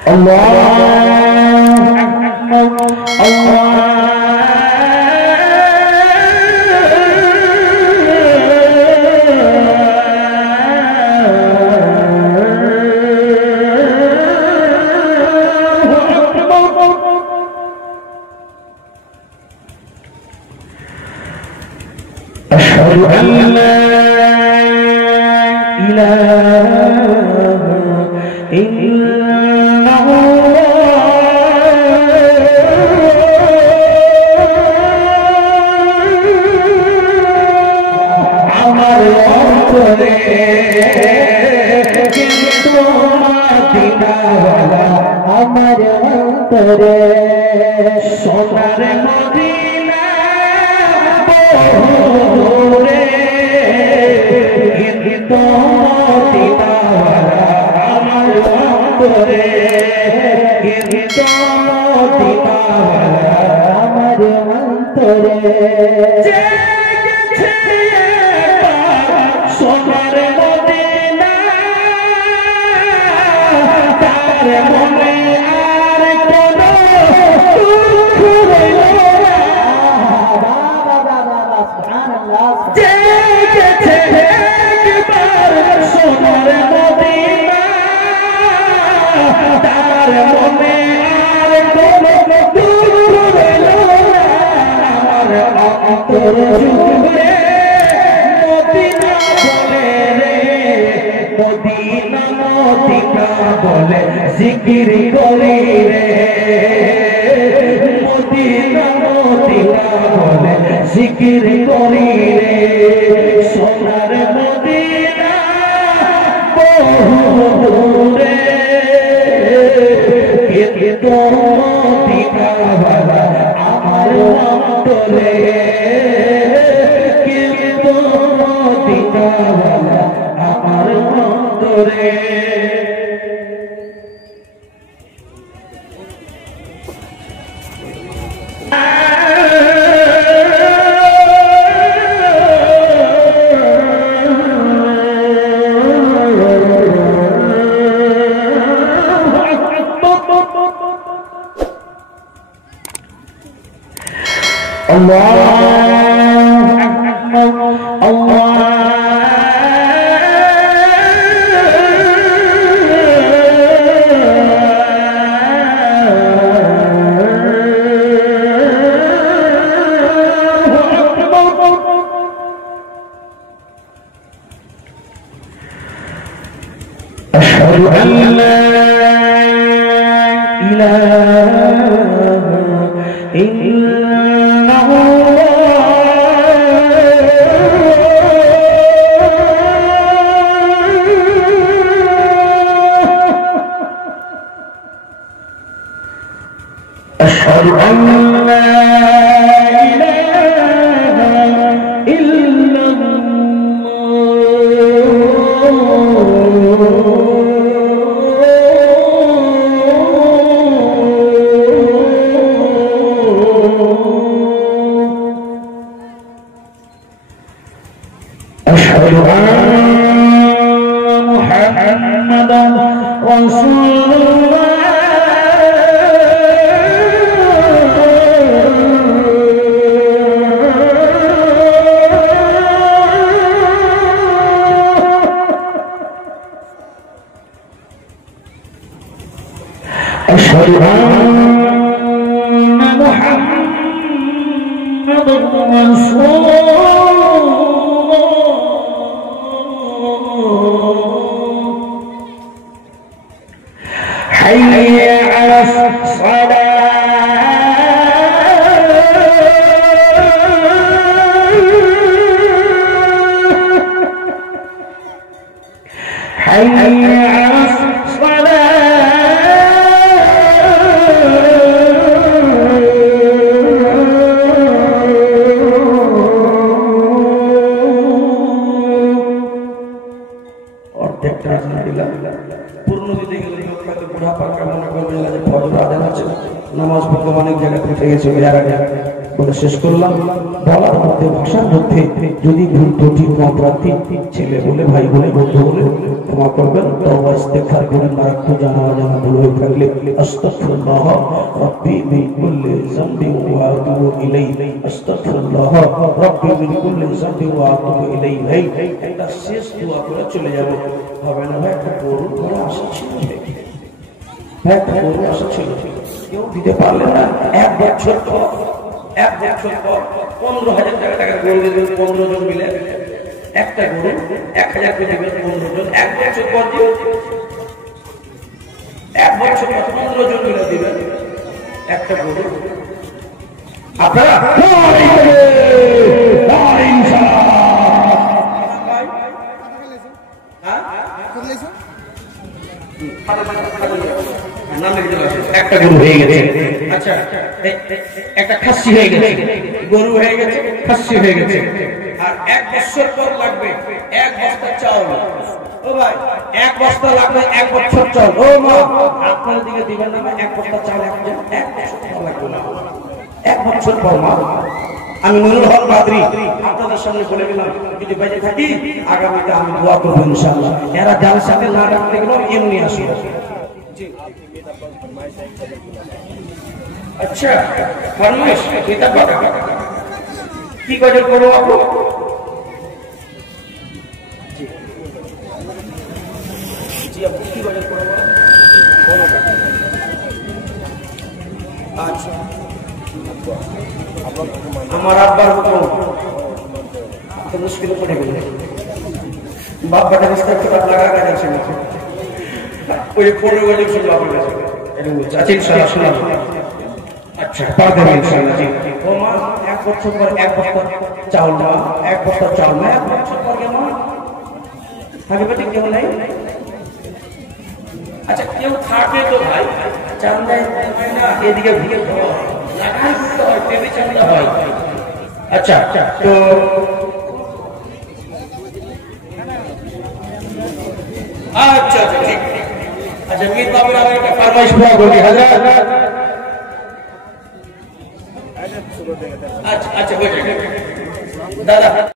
الله أكبر الله أشهد أن لا إله إلا আমার অন্তরে কিন্তু মদিনাওয়ালা আমার অন্তরে সোনার মদিনা বহুদূরে কিন্তু মদিনাওয়ালা আমার অন্তরে কিন্তু মদিনাওয়ালা আমার অন্তরে সোনার মদিনা তার মনে আর কোনো দুঃখ রইল না জেগেছে একবার সোনার মদিনা তার মনে আর কোনো দুঃখ রইল না আমার অন্তর জুড়ে মদিনা মদিনা বলে জিকির করি রে মদিনা মদিনা বলে জিকির করি রে সোনার মদিনা বহুদূরে কিন্তু মদিনাওয়ালা আমার অন্তরে কিন্তু মদিনাওয়ালা আমার অন্তরে الله أكبر الله أشهد أن لا إله إلا أشهد أن لا إله إلا أشهد أن محمدا رسول الله أشهد أن محمدا رسول حي على الصلاة حي على নামাজ পড়তে অনেক জায়গায় উঠে গেছে বলে শেষ করলাম। বলার মধ্যে ভাষার মধ্যে যদি ভুল ত্রুটি মাত্রার্থী ছেলে বলে ভাই বলে বন্ধু বলে ক্ষমা করবেন। তওবা ইস্তেগফার করেন। আর একটু জানা অজানা ভুল হয়ে থাকলে আস্তাগফিরুল্লাহ রাব্বি মিন কুল্লি যামবিন ওয়া আতুবু ইলাইহি, আস্তাগফিরুল্লাহ রাব্বি মিন কুল্লি যামবিন ওয়া আতুবু ইলাইহি। এটা শেষ দোয়া করে চলে যাব। হবে না ভাই? একটা গরু বড় আশা ছিল, একটা গরু আশা ছিল, কেউ দিতে পারলেন না। 1 বছর পর 15,000 টাকার গরু দিলেন 15 জন মিলে। একটা গরু 1,000 করে দিবেন 15 জন। 1 বছর পর দিবেন, 1 বছর পর 15 জন মিলে দিবেন একটা গরু। আপনারা একটা গরু হয়ে গেছে। আচ্ছা, একটা খাসি হয়ে গেছে, গরু হয়ে গেছে, খাসি হয়ে গেছে। আর 1 বছর পর লাগবে 1 বস্তা চাউল। ও ভাই, 1 বস্তা লাগবে 1 বছর চাউল। ও মা, আপনার দিকে দিবেন না 1 বস্তা চাউল? 1 বছর পর লাগবে না, 1 বছর পর। মা, আমি নুরুল হক কাদরি আপনাদের সামনে বলে গেলাম, যদি বেঁচে থাকি আগামীতে আমি দোয়া করবো ইনশাআল্লাহ। এরা যার সাথে না রাখতে গেলাম এমনি আসবে। আচ্ছা, ফরমাইশ কিতাব কি গজল করবো আপু? জি আপু, কি গজল করবো? আচ্ছা, আমার আব্বার হুকুম তো মুশকিল পড়ে গেল। বাপ বাটা বিস্তার করে লাগা গেছে, ওই 15 গজল শুনলো আপনার কাছে। আচ্ছা ইনশাআল্লাহ শোনাব। আচ্ছা, পারবেন ইনশাআল্লাহ। জি ও মা, 1 বছর পর 1 বস্তা চাউল। মা, 1 বস্তা চাউল না, 1 বছর পর কেমন থাকে? বেটি কেউ নাই? আচ্ছা, কেউ থাকে তো ভাই, চান্দায় না এদিকে ভিড়ে লাগাই করতে হয়, টেবি চান্দা হয়। আচ্ছা, তো আচ্ছা ঠিক। আচ্ছা, কি তবে আমি একটা ফরমাইশ পুরা করি। হাজার আচ্ছা আচ্ছা, দাদা